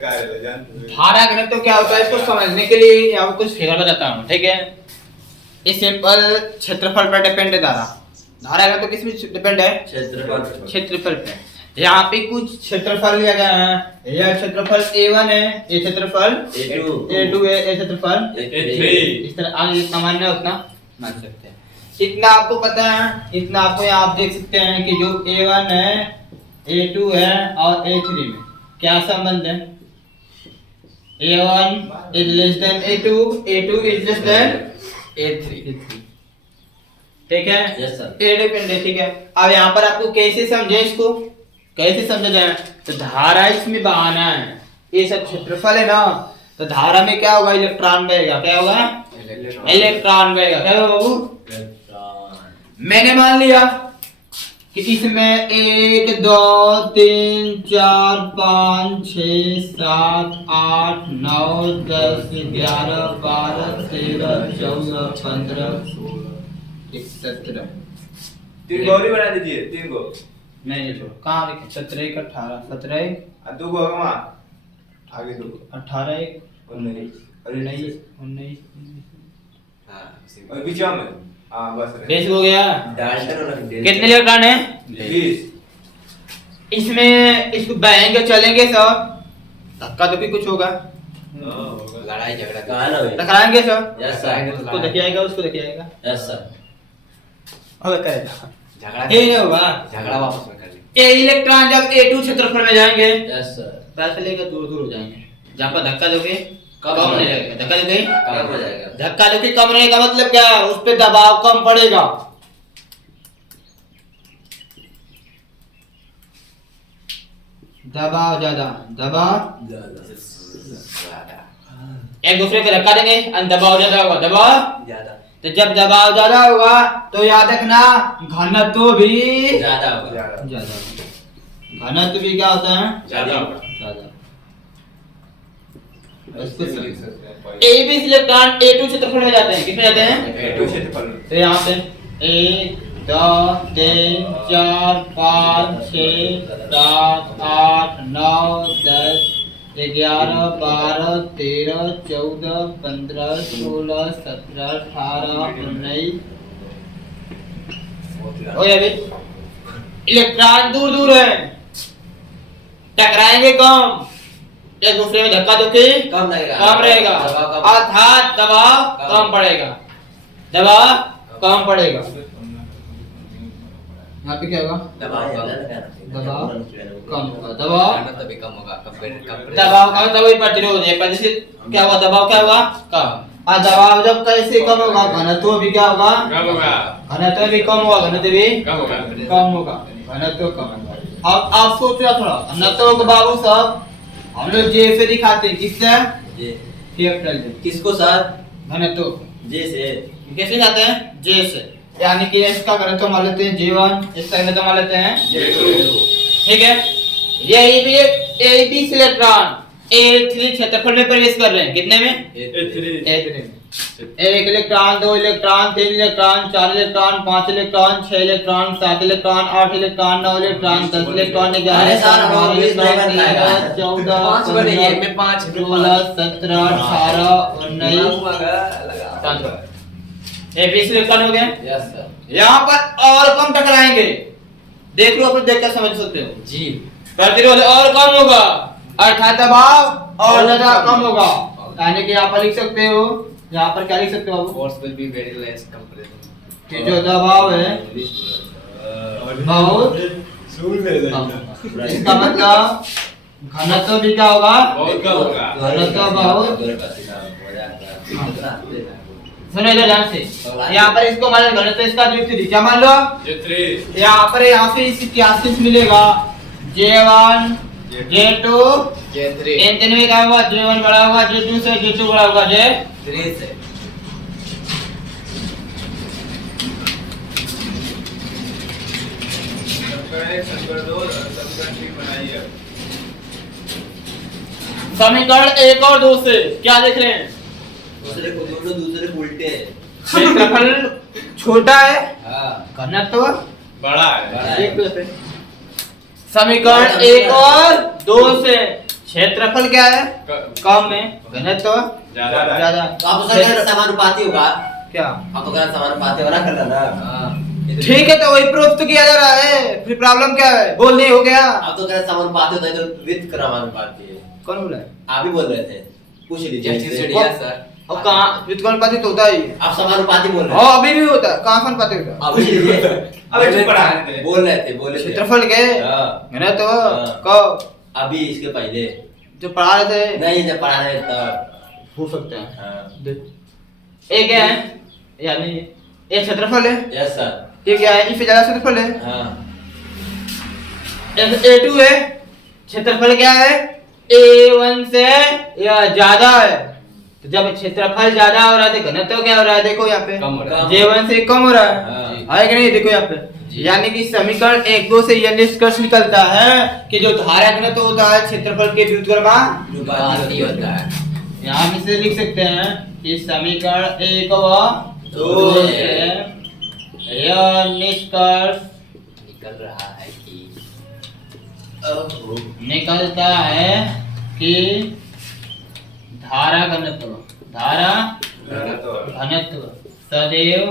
धारा घनत्व तो क्या होता है इसको समझने के लिए आपको कुछ फिगर बताता हूँ, ठीक है। इस सिंपल क्षेत्रफल पर डिपेंड है धारा। धारा घनत्व तो किस में डिपेंड है? क्षेत्रफल पे। यहाँ पे कुछ क्षेत्रफल लिया गया है। यह क्षेत्रफल A1 है, ये क्षेत्रफल A2 है, ये क्षेत्रफल A3। इस तरह आगे जितना मानना है उतना मान सकते हैं। इतना आपको पता है, इतना आपको यहाँ आप देख सकते हैं कि जो A1 है, A2 है और A3 में क्या संबंध है? A1 is less than A2, A2 is less than A3। ठीक है? Yes sir. ये डिपेंड है, ठीक है। अब यहाँ पर आपको कैसे समझे, इसको कैसे समझा जाए? तो धारा इसमें बहाना है, ये सब क्षेत्रफल है ना, तो धारा में क्या होगा? इलेक्ट्रॉन बहेगा। क्या होगा? इलेक्ट्रॉन बहेगा। क्या होगा बाबू? मैंने मान लिया कि इसमें 1 2 3 4 5 6 7 8 9 10 11 12 13 14 15 16 17। 3 गौरी बना दीजिए, 3 गो। नहीं छोड़ो, कहाँ लिखे? 17 1 18 17 2 गो वहाँ आगे 2 18 19 19 19 और बीच में हाँ बस 20 हो गया। कितने कितने इलेक्ट्रॉन है? 20। इसमें इसको बहेंगे चलेंगे सब, धक्का धुक्की कुछ होगा, लड़ाई झगड़ा कहाँ ना हुई? टकराएंगे सब। Yes sir. उसको देखिए आएगा, उसको देखिए आएगा। Yes sir. अब करेगा झगड़ा ये नहीं होगा। झगड़ा वापस में कर ली। ये इलेक्ट्रॉन जब A2 क्षेत्रफल में जाएंगे, यस सर। पैसे लेकर दूर दूर हो जाएंगे। जहाँ पर धक्का दोगे कम नहीं लगेगा, धक्का दोगे कम हो जाएगा। धक्का दोगे कम रहेगा, मतलब क्या है? उस पे दबाव कम पड़ेगा। दबाव ज्यादा, दबाव एक दूसरे को धक्का देंगे और दबाव ज्यादा होगा, दबाव ज्यादा। तो जब दबाव ज्यादा होगा तो याद रखना घनत्व भी ज्यादा होगा। ज्यादा। घनत्व भी क्या होता है? ज्यादा होगा। ज्यादा। ए भी इलेक्ट्रॉन A2 क्षेत्रफल में जाते हैं। कितने जाते हैं? A2 क्षेत्रफल। तो यहाँ पे 1 2 3 4 5 6 7 8 9 10 11 12 13 14 15 16 17 18 19। ओए अभी इलेक्ट्रॉन दूर दूर है, टकराएंगे कम, एक दूसरे में धक्का धुक्की कम लगेगा, कम रहेगा, अर्थात दबाव कम पड़ेगा, दबाव कम पड़ेगा। यहाँ पे क्या होगा? दबाव दबाव कम होगा, दबाव तभी कम होगा। दबाव कम तभी प्रतिरोध है, प्रतिशत क्या होगा? दबाव क्या होगा? कम। और दबाव जब कैसे कम होगा? घनत्व भी क्या होगा? कम होगा। घनत्व भी कम होगा, घनत्व भी कम होगा। कम होगा, घनत्व कम होगा। अब आप सोचो थोड़ा, घनत्व को बाबू सब हम लोग जे से दिखाते हैं। किससे? Capital J. किसको सर? घनत्व जे से। कैसे जाते हैं? जे से, यानी कि इसका घनत्व मान लेते हैं J1, इसका घनत्व मान लेते हैं J2। ठीक है। ये भी एक A20 इलेक्ट्रॉन A3 क्षेत्रफल में प्रवेश कर रहे हैं। कितने में? A3 में। 1 electron 2 electron 3 electron 4 electron 5 electron 6 electron 7 electron 8 electron 9 electron 10 electron 11 12 13 14 पांच बनेंगे में 5 16 17 18 19 A20 इलेक्ट्रॉन हो गए। Yes sir. यहाँ पर और कम टकराएंगे, देख लो, आप देख कर समझ सकते हो जी। प्रतिरोध और कम होगा, अर्थात दबाव और ज्यादा कम होगा। यानी कि यहाँ पर लिख सकते हो, यहाँ पर क्या लिख सकते हो आप? Force will be very less comparative कि जो दबाव है बहुत कम। इसका मतलब घनत्व भी क्या होगा? बहुत कम होगा। घनत्व बहुत। सुनो इधर ध्यान से, यहाँ पर इसको मान लो घनत्व इसका द्वितीय क्या मान लो? J3। यहाँ पर यहाँ से इस इक्यासी मिलेगा J1 J2 J3 इन तीनों में क्या होगा? J1 बड़ा होगा J2 से, J2 बड़ा होगा3 से। समीकरण 1 और 2 से क्या देख रहे हैं? दूसरे को दोनों दूसरे को उल्टे हैं। क्षेत्रफल छोटा है, हां घनत्व बड़ा है। बड़ा है। एक दो से। समीकरण 1 और 2 से क्षेत्रफल क्या है? कम है, घनत्व ज्यादा है। ज्यादा। तो आप उसका क्या समानुपाती होगा? क्या? आप तो क्या समानुपाती होगा ना कर रहा ना? ठीक है, तो वही प्रूफ तो किया जा रहा है, फिर प्रॉब्लम क्या है? बोल नहीं हो गया। आप तो क्या समानुपाती होता है तो वित्त समानुपाती है। कौन बोला है? आप ही बोल रहे थे, पूछ लीजिए Justice इससे। study है, सर। अब कहाँ व्युत्क्रमानुपाती तो होता ही है। आप समानुपाती बोल रहे हाँ, अभी भी होता है, कहाँ समानुपाती होता है? आप पूछ लीजिए। अबे चुप पड़ा है। बोल रहे थे बोले थे। क्षेत्रफल के हाँ। घनत्व हाँ। कब? अभी इसके पहले जो पढ़ा रहे थे नहीं, जब पढ़ा रहे तब। हो सकता है। हाँ। एक क्या है? यानी एक क्षेत्रफल है, यस सर। ये क्या है? इससे ज्यादा क्षेत्रफल है। हाँ। A2 है, क्षेत्रफल क्या है? A1 से या ज्यादा है। तो जब क्षेत्रफल ज्यादा हो रहा है तो घनत्व क्या हो रहा है? देखो यहाँ पे कम हो रहा है। J1 से कम हो रहा हाँ। है कि नहीं? देखो यहाँ पे, जी। यानी कि समीकरण 1-2 से यह निष्कर्ष निकलता है कि जो धारा घनत्व होता है क्षेत्रफल के व्युत्क्रमानुपाती होता है। यहाँ हम इसे लिख सकते हैं कि समीकरण 1 व 2 दो से यह निष्कर्ष निकल रहा है कि निकलता है कि धारा घनत्व घनत्व सदैव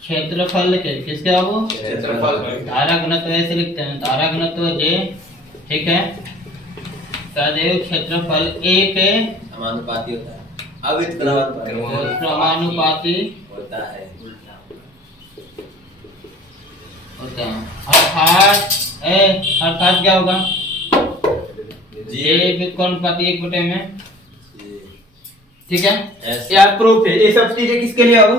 क्षेत्रफल के किसके बाबू? क्षेत्रफल। धारा घनत्व ऐसे लिखते हैं, धारा घनत्व जे, ठीक है, सदैव क्षेत्रफल ए के समानुपाती होता है। अवित क्रमानुपाती होता है। होता है। अर्थात क्या होगा? जे व्युत्क्रमानुपाती 1/में, जी। ठीक है। Yes. यार प्रूफ है, ये सब चीजें किसके लिए हो?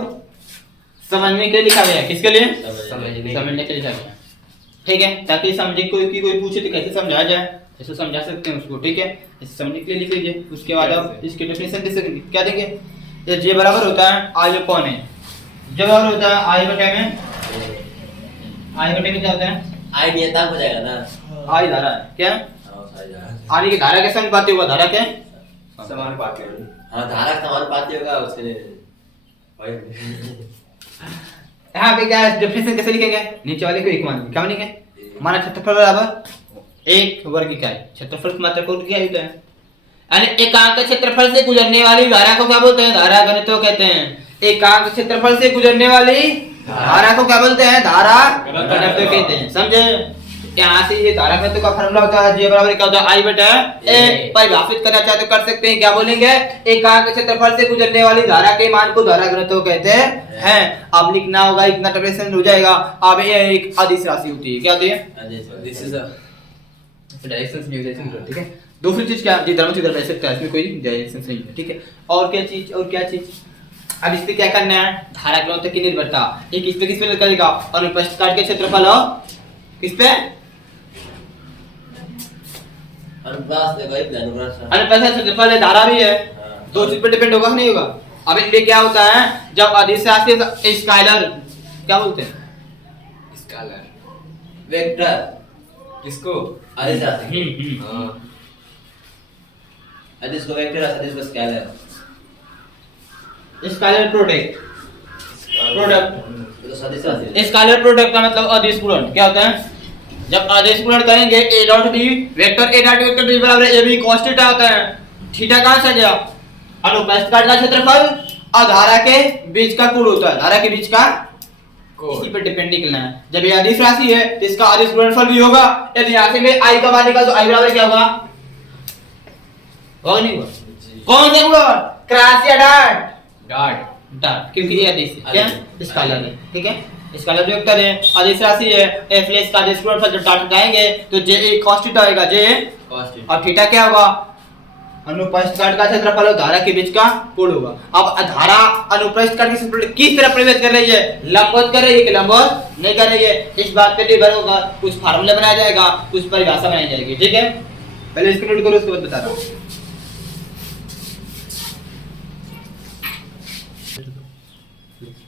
समझने के लिए लिखा गया है। किसके लिए? समझने समझने के लिए लिखा गया है। ठीक है, ताकि समझे कोई पूछे तो कैसे समझा जाए, ऐसे समझा सकते हैं उसको, ठीक है। इसे समझने के लिए लिख लीजिए, उसके बाद आप इसकी डेफिनेशन दे सकेंगे। क्या देंगे? ये जे बराबर होता है आई अपॉन ए, जो बराबर होता है आई बटे में, आई बटे में क्या होता है? आई नियतांक हो जाएगा ना? आई धारा है क्या? हाँ, सारी धारा। आई की धारा के समानुपाती होगा, धारा के समानुपाती। हाँ, धारा का समानुपाती होगा उसके। यहाँ पे क्या है? डेफिनेशन कैसे लिखेंगे? नीचे वाले को एक मान क्या बनेंगे? माना क्षेत्रफल बराबर एक वर्ग इकाई, क्षेत्रफल की मात्रा को क्या होता है? यानी एकांक क्षेत्रफल से गुजरने वाली धारा को क्या बोलते हैं? धारा घनत्व कहते हैं। एकांक क्षेत्रफल से गुजरने वाली धारा को क्या बोलते हैं? धारा घनत्व कहते हैं। समझे? यहाँ से ये धारा घनत्व का फार्मूला होता है जे बराबर क्या होता है? आई बटा ए। परिभाषित करना चाहे तो कर सकते हैं, क्या बोलेंगे? एकांक क्षेत्रफल से गुजरने वाली धारा के मान को धारा घनत्व कहते हैं। अब लिखना होगा, इतना डेफिनेशन हो जाएगा। अब ये एक अदिश राशि होती है, क्या होती है? दिस इज अ डायरेक्शंस न्यूजेशन, ठीक है। दूसरी चीज क्या? जी धर्म चित्र रह सकता है, इसमें कोई डायरेक्शन नहीं है, ठीक है। और क्या चीज? और क्या चीज? अब इस पे क्या करना है? धारा घनत्व की निर्भरता एक इस पे किस पे करेगा? अनुप्रस्थ काट के क्षेत्रफल हो किस पे? अनुप्रास देखो, एक अनुप्रास। अनुप्रस्थ क्षेत्रफल है, धारा भी है, हाँ। दो चीज पे डिपेंड होगा नहीं होगा? अब इनमें क्या होता है? जब अदिश राशि स्केलर क्या बोलते हैं? स्केलर वेक्टर किसको? अदिश राशि। हां, अदिश को वेक्टर, अदिश को स्केलर। स्केलर प्रोडक्ट तो सदिश राशि। स्केलर प्रोडक्ट का मतलब अदिश गुणन क्या होता है? जब अदिश गुणन करेंगे a dot b vector a dot vector b बराबर है ab cos थीटा होता है। थीटा कहां से आ गया? अनुप्रस्थ काट का क्षेत्रफल और धारा के बीच का कोण होता है, धारा के बीच का इसी पे डिपेंड निकलना है। जब ये अदिश राशि है तो इसका अदिश गुणनफल भी होगा। यदि यहां से मैं i का मान निकाल तो i बराबर क्या होगा? होगा नहीं होगा? कौन सा गुणन? क्रॉस या डॉट? डॉट डॉट, क्योंकि ये अदिश है क्या? स्केलर है, ठीक है। स्केलर वेक्टर है, अदिश राशि है, f प्लस का अदिश गुणनफल जब डॉट हटाएंगे तो j cos थीटा आएगा, j cos थीटा। और थीटा क्या होगा? अनुप्रस्थ काट का क्षेत्रफल और धारा के बीच का कोण होगा। अब धारा अनुप्रस्थ काट के क्षेत्रफल किस तरह प्रवेश कर रही है? लंबवत कर रही है कि लंबवत नहीं कर रही है? इस बात पे निर्भर होगा, कुछ फार्मूला बनाया जाएगा, कुछ परिभाषा बनाई जाएगी, ठीक है। पहले इसको नोट करो, उसके बाद बता रहा हूं।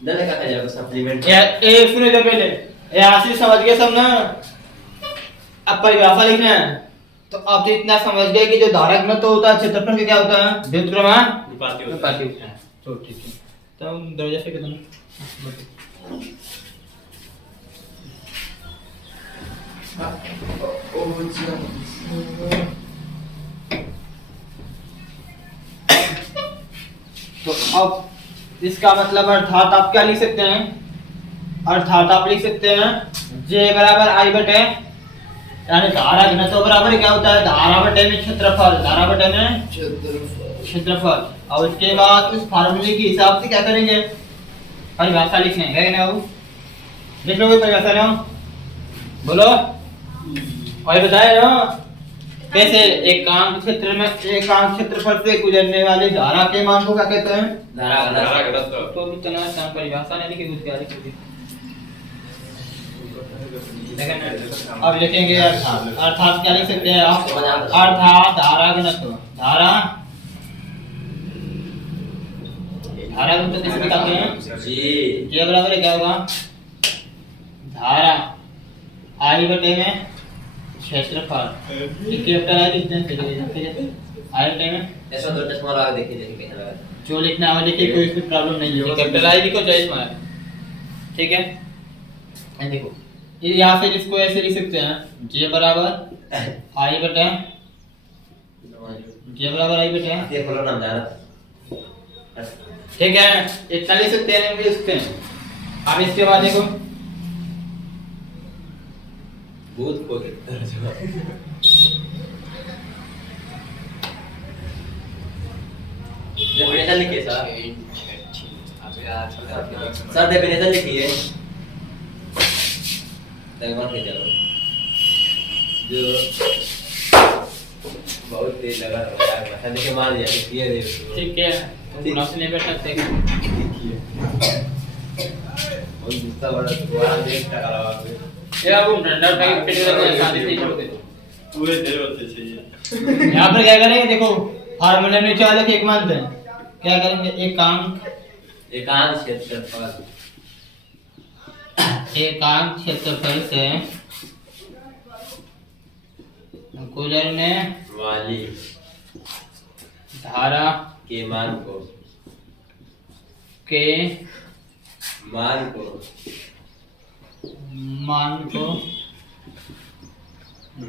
मैंने कहा जाएगा सप्लीमेंट। यार एक सुनो इधर पहले, यहाँ से समझ गए सब ना? अब परिभाषा लिखना है तो अब तो इतना समझ गए कि जो धारा घनत्व होता है क्षेत्रफल का क्या होता है? व्युत्क्रमानुपाती होता है। तो ठीक है, तो हम दरवाजा से कितना ओ तो अब इसका मतलब अर्थात आप क्या लिख सकते हैं, अर्थात आप लिख सकते हैं J बराबर I बटे, यानी धारा घनत्व बराबर क्या होता है, धारा बटे में क्षेत्रफल, धारा बटे में क्षेत्रफल। और उसके बाद उस फार्मूले के हिसाब से क्या करेंगे, परिभाषा लिखने है ना, वो लिख लोगे परिभाषा ना, बोलो और बताया ना कैसे एकांक क्षेत्र में एकांक क्षेत्रफल से गुजरने वाली धारा के मान को क्या कहते हैं, धारा घनत्व। घनत्व। तो इतना आसान परिभाषा नहीं लिखी, कुछ क्या लिखी। अब लिखेंगे अर्थात, अर्थात क्या लिख सकते हैं आप, अर्थात धारा घनत्व, धारा धारा घनत्व किसे बताते हैं, जी J बराबर क्या होगा, धारा I बटे में क्षेत्रफल, कैपिटल I लिखते हैं, I बटे में ऐसा तो चश्मा लगा के देखिए देखिए कैसा लगा। जो लिखना है लिखिए, कोई इसमें प्रॉब्लम नहीं है, कैपिटल I लिखो चाहे स्मॉल, ठीक है। ये देखो ये यहाँ से इसको ऐसे लिख सकते हैं, J बराबर I बटे, J बराबर I बटे, ये खोलो नाम जाना। ठीक है, इतना लिख सकते हैं, लिख सकते हैं। अब इसके बाद देखो भूत को डेफिनेशन लिखिए सर, सर डेफिनेशन लिखिए। तकबर के चलो जो बहुत तेज लगा रहा है, बता देके मार दिया ये दे। ठीक है, तुम क्लास में बैठ सकते हैं। और गुस्सा बड़ा तुम्हारा देख टका लगा के ये अब डंडा उठा के पेट में शादी नहीं छोड़ते। पूरे देर होते चाहिए। यहाँ पर क्या करेंगे, देखो फार्मूले में क्या लिखे, एक मानते हैं, क्या करेंगे, एकांक क्षेत्रफल, एकांक क्षेत्रफल से गुजरने वाली धारा के मान को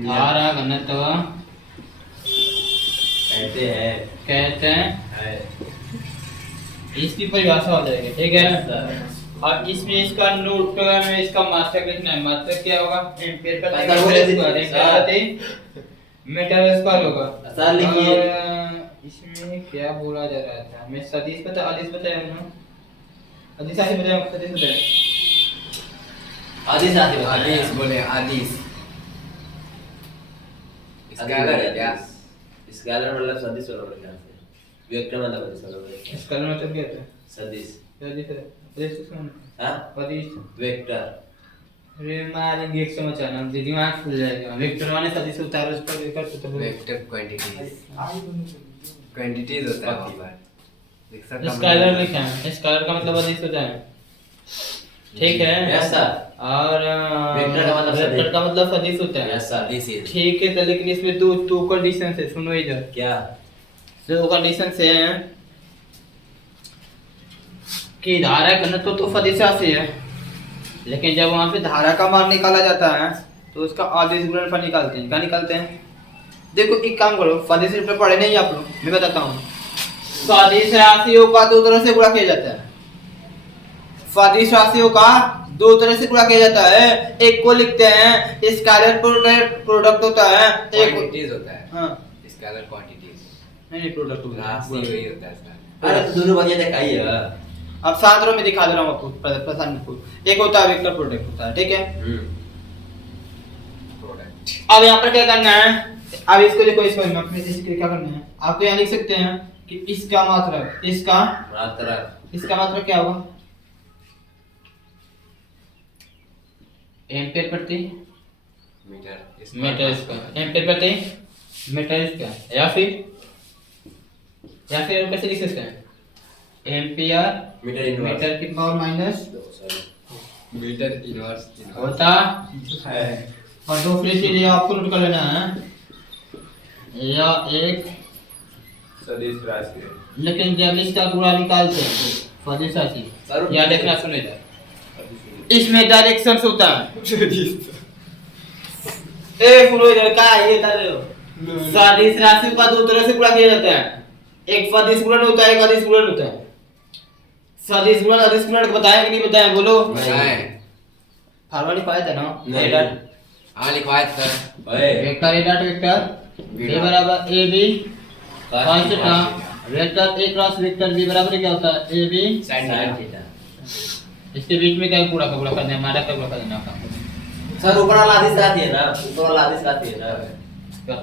धारा घनत्व कहते हैं। इसकी परिभाषा हो जाएगी, ठीक है। और इसमें इसका नोट में इसका मात्रक लिखना है, मात्रक क्या होगा, एम्पीयर पर पता होगा मीटर स्क्वायर होगा। सर लिखिए। और इसमें क्या बोला जा रहा था, मैं सदिश पता आदिश बताया ना, आदिश आदिश बताया, सदिश बताया, आदिश आदिश आदिश बोले आदिश। स्केलर है क्या? स्केलर मतलब सदिश वाला बोले यहाँ से। वेक्टर मतलब सदिश वाला बोले। स्केलर मतलब क्या होता है, सदिश। सदिश है, सदिश किसको बोलते हैं? हाँ? सदिश वेक्टर। अरे मारेंगे एक समझ आना, दिमाग खुल जाएगा। वेक्टर माने सदिश होता है, उस पर वेक्टर तो वेक्टर क्वांटिटीज होता है वहाँ पर। स्केलर लिखा है, स्केलर का मतलब अधिक होता है, ठीक है। Yes sir. और वेक्टर का मतलब सदिश। वेक्टर का मतलब सदिश होता है, यस सर। This is. ठीक है। तो लेकिन इसमें दो कंडीशन है, सुनो इधर, क्या? दो कंडीशन से है कि धारा घनत्व तो सदिशा से है, लेकिन जब वहां पे धारा का मान निकाला जाता है तो उसका आदेश गुणनफल निकालते हैं। क्या निकालते हैं, देखो एक काम करो, सदिश पे पढ़े नहीं आप लोग, मैं बताता हूँ। सदिश राशियों का दो तरह से गुणा किया जाता है, सदिश राशियों का दो तरह से गुणा किया जाता है। एक को लिखते हैं स्केलर प्रोडक्ट होता है, एक क्वांटिटीज होता है। हाँ स्केलर क्वांटिटीज नहीं प्रोडक्ट राशि वही होता है सर। अरे तो दोनों बढ़िया दिखाइए। अब सात रो में दिखा दे रहा हूँ आपको प्रधान को। एक होता है वेक्टर प्रोडक्ट होता है, ठीक है। प्रोडक्ट। अब यहाँ पर क्या करना है, अब इसको देखो, इसको इसके क्या करना है, आप तो यहाँ लिख सकते हैं कि इसका मात्रक, इसका मात्रक क्या होगा, एम्पीयर प्रति मीटर स्क्वायर, एम्पीयर प्रति मीटर स्क्वायर, या फिर कैसे लिख सकते हैं, एम्पीयर मीटर की पावर माइनस मीटर इनवर्स होता है। और दूसरी चीज आपको नोट कर लेना है, या एक सदिश राशि। लेकिन जब इसका पूरा निकालते हैं सदिश राशि, या देखना सुनेगा, इसमें डायरेक्शंस होता है, ए पूरा इधर का ये कर रहे हो। सदिश राशि का दो तरह से गुणा किया जाता है, एक सदिश गुणन होता है, एक अदिश गुणन होता है। सदिश गुणन अदिश गुणन बताया कि नहीं बताया, बोलो। फार्मूला लिखवाया था ना, नहीं। ए डॉट हाँ लिखवाया था सर। ओए vector A dot vector A बराबर A B cos theta, vector A cross vector B बराबर क्या होता है, A B sine sine theta. Theta. इसके बीच में क्या पूरा का पूरा करना है, हमारा का पूरा कर देना का सर ऊपर वाला आदेश आती है ना, ऊपर वाला आदेश आती है ना,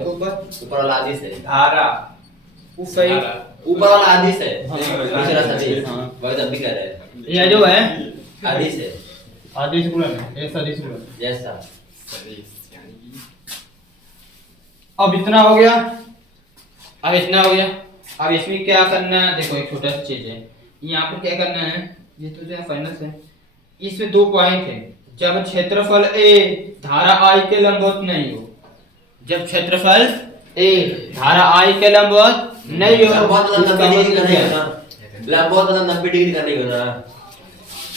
ऊपर ऊपर वाला आदेश है, धारा वो सही ऊपर वाला आदेश है, हाँ। दूसरा सदिश। हाँ। वही तब भी कह रहे हैं ये जो है आदेश है आदेश गुणन है, ये सदिश गुणन। जैसा। अब इतना हो गया, अब इतना हो गया। अब इसमें क्या करना है, देखो एक छोटा सा चीज है, यहाँ पर क्या करना है, ये तो जो है फाइनल है, इसमें दो पॉइंट है। जब क्षेत्रफल ए धारा आई के लंबवत नहीं हो, जब क्षेत्रफल ए धारा आई के लंबवत नहीं हो, लंबवत मतलब इसका 90 डिग्री मतलब का क्या नहीं है? होना, लंबवत मतलब 90 डिग्री का नहीं होना।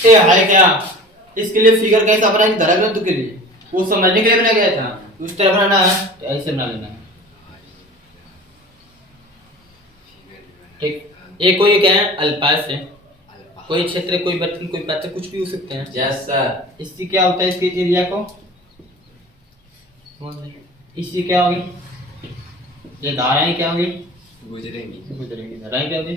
ए है क्या, इसके लिए फिगर कैसा बनाया धरा ग्रंथ के लिए, वो समझने के लिए बनाया गया था, उस तरह बनाना है तो ऐसे बना लेना है। ठीक, ये कोई क्या है, अल्पाश है, कोई क्षेत्र, कोई बर्तन, कोई पात्र, कुछ भी हो सकते हैं। जैसा इससे क्या होता है, इसके एरिया को इससे क्या होगी, ये धाराएं क्या होगी, गुजरेंगी धाराएं क्या होगी।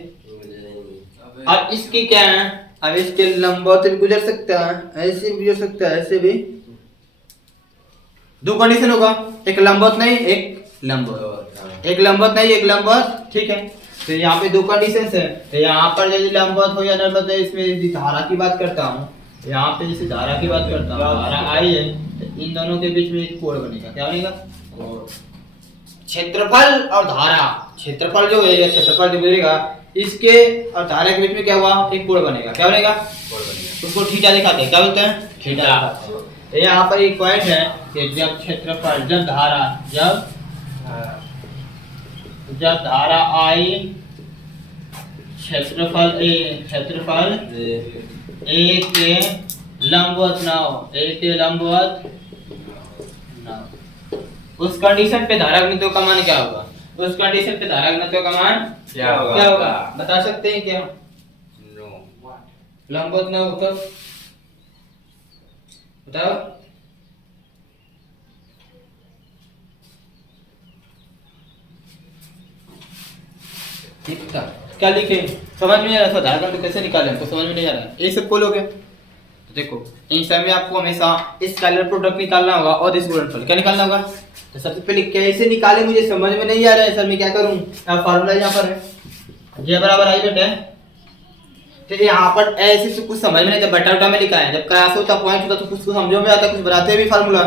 अब इसकी क्या है, अब इसके लंबवत भी गुजर सकता है, ऐसे भी गुजर सकता है, ऐसे भी। दो कंडीशन होगा, एक लंबवत नहीं एक लंबवत, एक लंबवत नहीं एक लंबवत, ठीक है। तो यहाँ पे दो कंडीशन है, तो यहाँ पर यदि लंबवत हो या लंबवत है, इसमें यदि धारा की बात करता हूँ, यहाँ पे जैसे धारा की बात करता हूँ, धारा आई है, तो इन दोनों के बीच में एक कोण बनेगा, क्या बनेगा, क्षेत्रफल और धारा, क्षेत्रफल जो है, क्षेत्रफल जो गुजरेगा इसके और धारा के बीच में क्या हुआ, एक कोण बनेगा, क्या बनेगा, उसको थीटा दिखाते हैं, क्या बोलते हैं, थीटा दिखाते हैं। यहाँ पर एक पॉइंट है कि जब क्षेत्रफल, जब धारा, जब धारा आई, क्षेत्रफल ए के लंबवत ना हो, ए के लंबवत ना हो, उस कंडीशन पे धारा घनत्व का मान क्या होगा, उस कंडीशन पे धारा घनत्व का मान क्या होगा, बता सकते हैं क्या, लंबवत ना हो तो बताओ। ठीक था, क्या लिखे, समझ में नहीं आ रहा था, धारा घनत्व कैसे निकालें, तो समझ में नहीं आ रहा है, ये सब बोलोगे। तो देखो इन समय में आपको हमेशा स्केलर प्रोडक्ट निकालना होगा और इस गुणनफल क्या निकालना होगा। तो सबसे पहले कैसे निकाले मुझे समझ में नहीं आ रहा है सर, मैं क्या करूं, अब फार्मूला यहाँ पर है, जे बराबर आई बेटे, तो यहाँ पर ऐसे से कुछ समझ में नहीं, जब बटा उटा में लिखा है, जब क्रॉस होता पॉइंट होता तो कुछ समझ में आता, कुछ बनाते भी फार्मूला।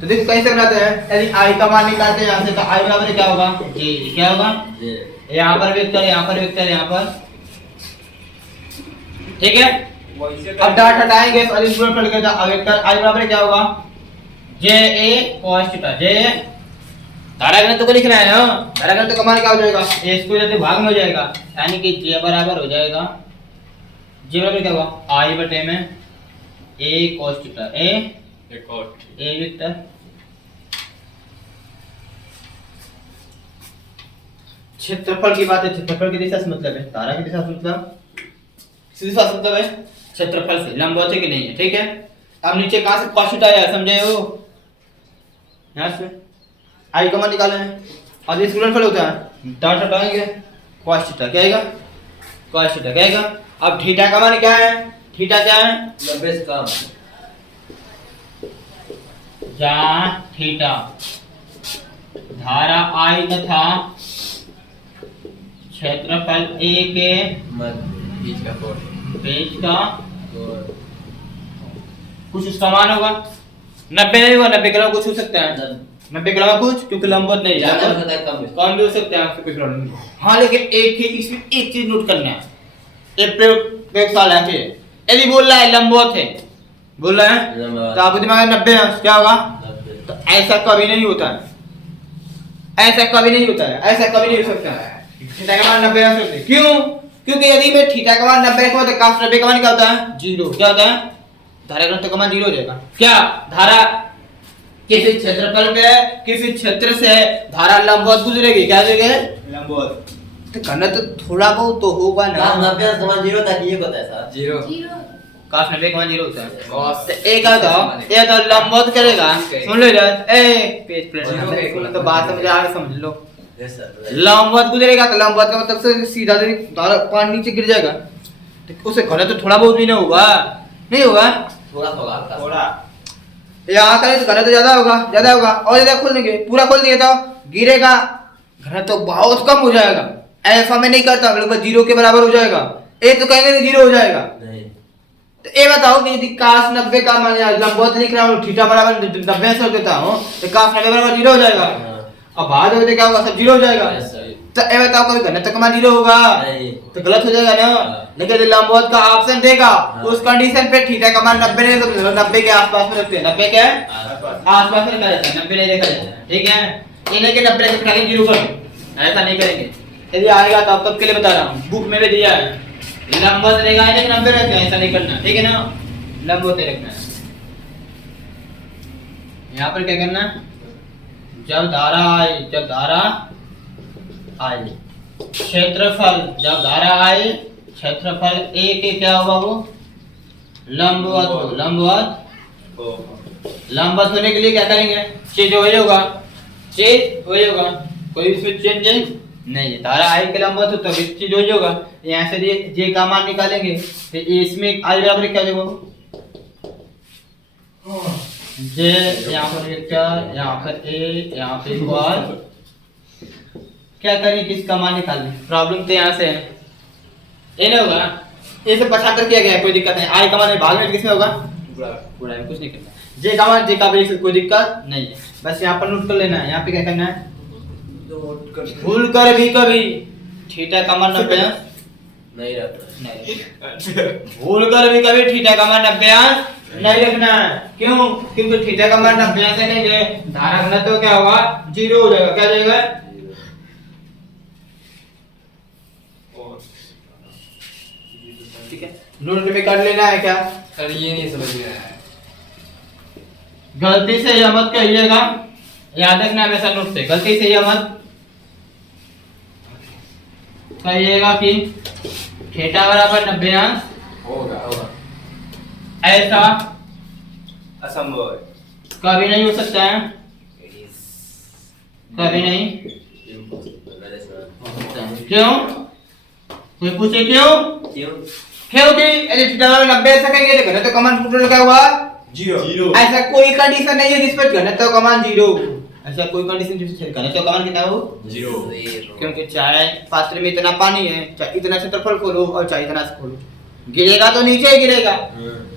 तो देखो कैसे बनाते हैं, यदि आई का मान निकालते हैं यहाँ से, तो आई बराबर क्या होगा, जी क्या होगा, यहाँ पर वेक्टर, यहाँ पर वेक्टर, यहाँ पर, ठीक है। अब डाट हटाएंगे तो अधिक गुणनफल का वेक्टर आई बराबर क्या होगा, जे ए cos थीटा, जे धारा घनत्व को लिखना है ना, धारा घनत्व का मान क्या हो जाएगा, ए स्क्वायर से भाग में हो जाएगा, यानी कि जे बराबर हो जाएगा, जे बराबर क्या होगा, आई बटे में ए cos थीटा, ए वेक्टर, क्षेत्रफल की बात है, क्षेत्रफल की दिशा से मतलब है, धारा की दिशा से मतलब, किस दिशा से मतलब है, क्षेत्रफल से, लंबवत है कि नहीं है, ठीक है। अब नीचे कहां से cos थीटा आया, समझे हो, यहां से आई का मान निकालना है, और इस गुणनफल होता है, डाट हटाएंगे cos थीटा क्या आएगा, cos थीटा क्या आएगा। अब थीटा का मान क्या है, थीटा क्या है, 90 से कम, जहां थीटा धारा आई तथा क्षेत्रफल ए के बीच का कोण, बीच का कुछ उसका मान होगा, 90 नहीं होगा, 90 के अलावा कुछ हो सकता है, 90 के अलावा कुछ, क्योंकि लंबवत नहीं ज्यादा हो है, सकता है कम भी। कम भी हो सकते हैं, आपसे कोई प्रॉब्लम नहीं। हाँ लेकिन एक ही इसमें एक चीज नोट करना है, एक प्रयोगशाला है, यदि बोल रहा है लंबवत है, बोल रहा है तो आपके दिमाग में 90 है, क्या होगा, तो ऐसा कभी नहीं होता है, ऐसा कभी नहीं होता है, ऐसा कभी नहीं हो सकता है, थीटा का मान 90 हो सकते हैं, क्यों, क्योंकि यदि मैं थीटा का मान 90 तो cos 90 का मान क्या होता है, 0, क्या होता है, धारा घनत्व का मान 0 हो जाएगा, क्या धारा किसी क्षेत्रफल पे किसी क्षेत्र से धारा लंबवत गुजरेगी, क्या गुजरेगी? लंबवत। तो करना तो थोड़ा बहुत तो होगा ना। cos 90 का समान 0 तक ये होता है साहब। 0 cos 90 का मान 0 होता है। cos तो एक आता लंबवत करेगा, सुन लो इधर, ए पेज प्लेट तो बात समझ आगे समझ लो। Yes sir. लंबवत गुजरेगा तो लंबवत का मतलब से सीधा धारा पानी नीचे गिर जाएगा, तो उसे घना तो थोड़ा बहुत भी ना होगा, नहीं होगा? थोड़ा होगा हल्का सा। थोड़ा। यहाँ करें तो घना तो ज्यादा होगा, ज्यादा होगा। और ज्यादा खोल देंगे, पूरा खोल दिए तो गिरेगा, घना तो बहुत कम हो जाएगा। ऐसा मैं नहीं करता, लगभग 0 के बराबर हो जाएगा। एक तो कहेंगे 0 हो जाएगा। नहीं। तो ये बताओ कि यदि cos 90 का मान लंबवत लिख रहा हूँ, थीटा बराबर 90 से देता हूँ, तो cos 90 बराबर 0 हो जाएगा। अब बाद में क्या होगा, सब 0 हो जाएगा। Yes sir. तो ये बताओ कभी घनत्व का मान 0 होगा नहीं। तो गलत हो जाएगा ना। लेकिन यदि लंबवत का ऑप्शन देगा उस कंडीशन पे थीटा का मान 90 नहीं, तो 90 के आसपास में रखते हैं। 90 के आसपास में रखा जाता है, 90 नहीं देखा जाता है, ठीक है? ये नहीं कि 90 से उठा के 0 कर दो, ऐसा नहीं करेंगे। यदि आएगा तो अब तब के लिए बता रहा हूँ, बुक में भी दिया है लंबवत रहेगा, लेकिन 90 रखना है, ऐसा नहीं करना, ठीक है ना? लंबवत रखना है। यहाँ पर क्या करना, जब धारा आई क्षेत्रफल, जब धारा आई क्षेत्रफल ए के क्या होगा, वो लंबवत हो। लंबवत होने के लिए क्या करेंगे, चेंज हो होगा, कोई इसमें चेंज नहीं है। धारा आई के लंबवत हो तब चेंज हो होगा। यहाँ से जे का मान निकालेंगे तो इसमें आई बराबर क्या देगा, जे यहाँ पर वेक्टर, यहाँ पर ए, यहाँ पे इक्वल, क्या करें, किसका मान निकालें? प्रॉब्लम तो यहाँ से है, ये नहीं होगा, इसे पछाड़ किया गया है, कोई दिक्कत नहीं। आई का मान भाग में किसमें होगा, पूरा में, कुछ नहीं करना। जे का मान जे का भी कोई दिक्कत नहीं है, बस यहाँ पर नोट कर लेना है। यहाँ पे क्या करना है, भूल कर भी कभी थीटा का मान 90 नहीं रखना। नहीं, भूल कर भी कभी थीटा का मान 90 नहीं रखना है। क्यों? क्योंकि थीटा का मान 90 से नहीं है, धारा घनत्व तो क्या होगा, 0 हो जाएगा। क्या जाएगा, ठीक है? नोट में कर लेना है क्या? सर ये नहीं समझ में आया। गलती से यह मत कहिएगा, याद रखना हमेशा नोट से, गलती से यह मत कहिएगा कि थीटा बराबर 90 अंश होगा। ऐसा असंभव है। कभी नहीं हो सकता है, कभी नहीं हो सकता है। क्यों? कोई पूछे क्यों? क्योंकि यदि थीटा बराबर 90 ऐसा कहेंगे तो घनत्व का मान टोटल क्या हुआ, 0। ऐसा कोई कंडीशन नहीं है जिस पर घनत्व का मान 0, ऐसा कोई कंडीशन जिस पर घनत्व का मान कितना हो 0। क्योंकि चाहे पात्र में इतना पानी है, चाहे इतना क्षेत्रफल खोलो और चाहे इतना से खोलो, गिरेगा तो नीचे ही गिरेगा।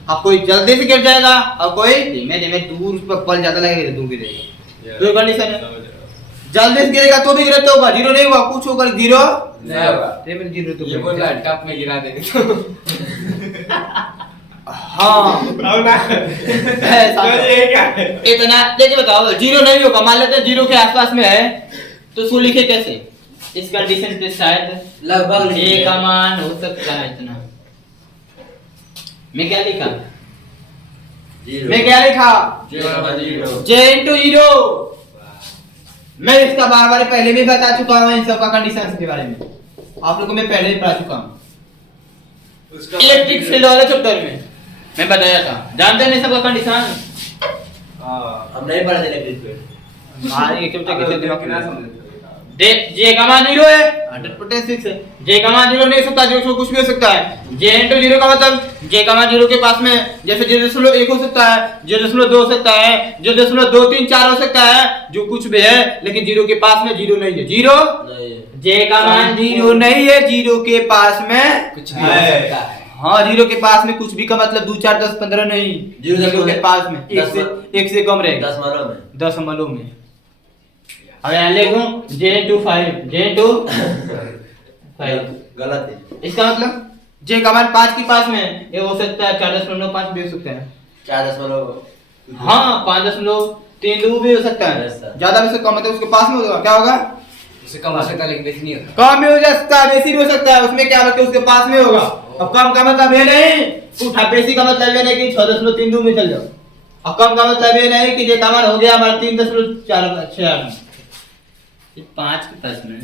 अब कोई जल्दी से गिर जाएगा और कोई धीमे धीमे दूर, उस पर पल ज्यादा लगेगा तो दूर गिरेगा। कोई कंडीशन है, जल्दी से गिरेगा तो भी गिरता होगा, 0 नहीं हुआ, कुछ होगा 0 नहीं होगा। जीरो तो ये बोल रहा है टप में गिरा देंगे तो हाँ अब ना ऐसा तो ये क्या है? इतना देखिए, बताओ 0 नहीं होगा, मान लेते हैं 0 के आसपास में है, तो उसको लिखे कैसे? इस कंडीशन पे शायद लगभग ए का मान हो सकता है इतना। मैं क्या लिखा, 0। मैं क्या लिखा, 0। j into 0। मैं इसका बार बार पहले भी बता चुका हूँ, इन सब का कंडीशन के बारे में आप लोगों को मैं पहले ही पढ़ा चुका हूँ। उसका इलेक्ट्रिक फील्ड वाले चैप्टर में मैं बताया था, जानते नहीं सबका कंडीशन? हाँ। हम नहीं पढ़ते इलेक्ट्रिक फील्ड। भाई एक अब चैप्टर दिमाग कितना समझ दे जे का मान 0 है, 100% फिक्स है। जे का मान 0 नहीं हो सकता, 0 कुछ भी हो सकता है। जे into 0 का मतलब जे का मान 0 के पास में जैसे 0.1 हो सकता है, 0.2 हो सकता है, 0.234 हो सकता है, जो कुछ भी है, लेकिन 0 के पास में 0 नहीं है। 0 नहीं। जे का मान 0 नहीं है, 0 के पास में कुछ भी हो सकता है। हाँ 0 के पास में कुछ भी का मतलब 2 4 10 15 नहीं, 0 के पास में 1 से कम रहेगा, 10 मानों में, 10 अमलों में। अब यहाँ लिखूं j into 5, j into 5, गलत है। इसका मतलब j का मान 5 के पास में है, ये हो सकता है 4.5 भी हो सकता है। 4 हाँ 5.32 भी हो सकता है, Yes, sir. ज्यादा में से कम मतलब उसके पास में होगा, क्या होगा, उससे कम हो सकता है लेकिन बेसी नहीं होता। कम भी हो सकता है, बेसी भी हो सकता है, उसमें क्या होगा कि उसके पास में होगा। अब कम का मतलब ये नहीं, उठा बेसी का मतलब ये नहीं कि 6.32 में चल जाओ, और कम का मतलब ये नहीं कि ये कमर हो गया हमारा 3.4 ये 5 के पास में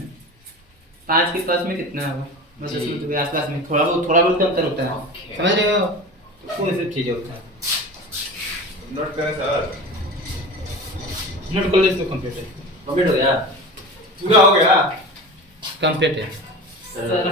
5 के पास में कितना है वो मतलब जी। तो आसपास में थोड़ा बहुत तो अंतर होता है Okay. समझ रहे हो तो कोई सब चीजें होता है नोट करें सर। नोट कर लो इसको कंप्लीट है कंप्लीट हो गया पूरा हो गया। कंप्लीट है सर